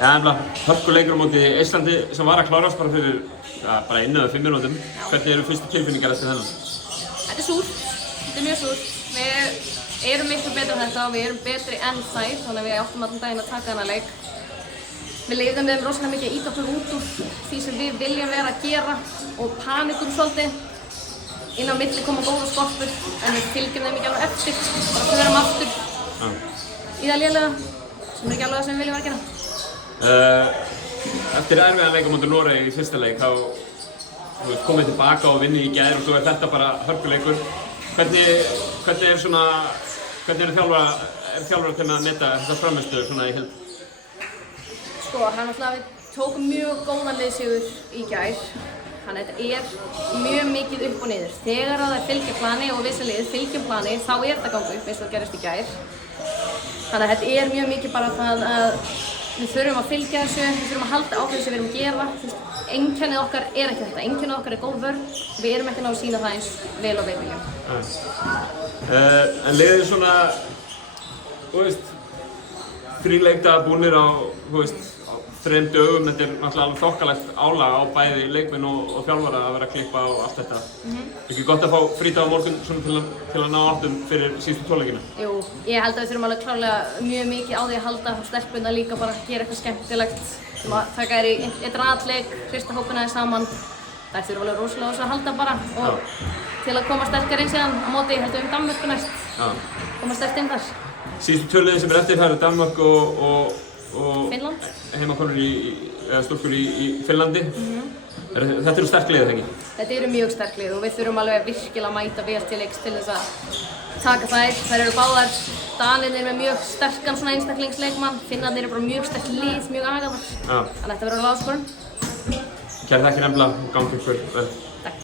Já, hörkuleikur á móti Eistlandi sem var að klárast bara fyrir bara innan við 5 mínútum. Hvernig eru fyrstu tilfinningar eftir þennan? Þetta er súrt, þetta er mjög súrt. Við erum miklu betur en þetta og við erum betri enn þær, þannig að við áttum allan daginn að taka þennan leik. Við leyfðum þeim rosalega mikið að ýta okkur út úr því sem við viljum vera að gera og panikum svolítið. Inn á milli koma góða skorpur, en við fylgjum þeim ekki alveg eftir, bara að við verum aftur í það lélega, sem er ekki alveg það sem við viljum vera að gera. Eftir erfiðan leik á móti Noregi í fyrsta leik, þá komið tilbaka og vinnið í gær og svo er þetta bara hörkuleikur. Hvernig eru þjálfarar til að meta þessa frammistöðu svona í heild? Sko, við tókum mjög góðan liðsigur í gær. Þannig að þetta er mjög mikið upp og niður. Þegar það fylgja plani og við sem lið fylgjum plani, þá er þetta gangu upp eins og það gerist í gær. Þannig að þetta er mjög mikið bara það að við þurfum að fylgja þessu, við þurfum að halda ákveðið sem við erum að gera. Einkennið okkar er ekki þetta. Einkennið okkar er góð vörn. Við erum ekki að ná að sýna það eins vel og við viljum. En liðið svona, 3 leikdagar búnir á 3 dögum, þetta er náttúrulega alveg þokkalegt álag á bæði leikmenn og þjálfara að vera að klippa og allt þetta. Ekki gott að fá frídag á morgun til að ná áttum fyrir síðustu 2 leikina? Jú, ég held að við þurfum alveg klárlega mjög mikið á því að halda og stelpurnar líka bara að gera eitthvað skemmtilegt. Taka þær í einn ratleik, hrista hópina þér saman. Þær þurfum alveg rosalega á þessu að halda bara og til að koma sterkar inn síðan á móti heldum við Danmörku næst. Koma sterkt inn þar. Síðustu 2 liðin sem er eftir, það eru Danmörk og Finnland. Heimakonur eða stúlkur í Finnlandi. Þetta eru sterk lið, ekki? Þetta eru mjög sterk lið og við þurfum alveg virkilega að mæta vel til leiks til þess að taka þær. Þær eru báðar, Danirnir með mjög sterkan svona einstaklingsleikmann, Finnarnir eru bara mjög sterk lið, mjög agaðar. Þannig að þetta verður alveg áskorun. Kærar þakkir Embla, gangi ykkur vel.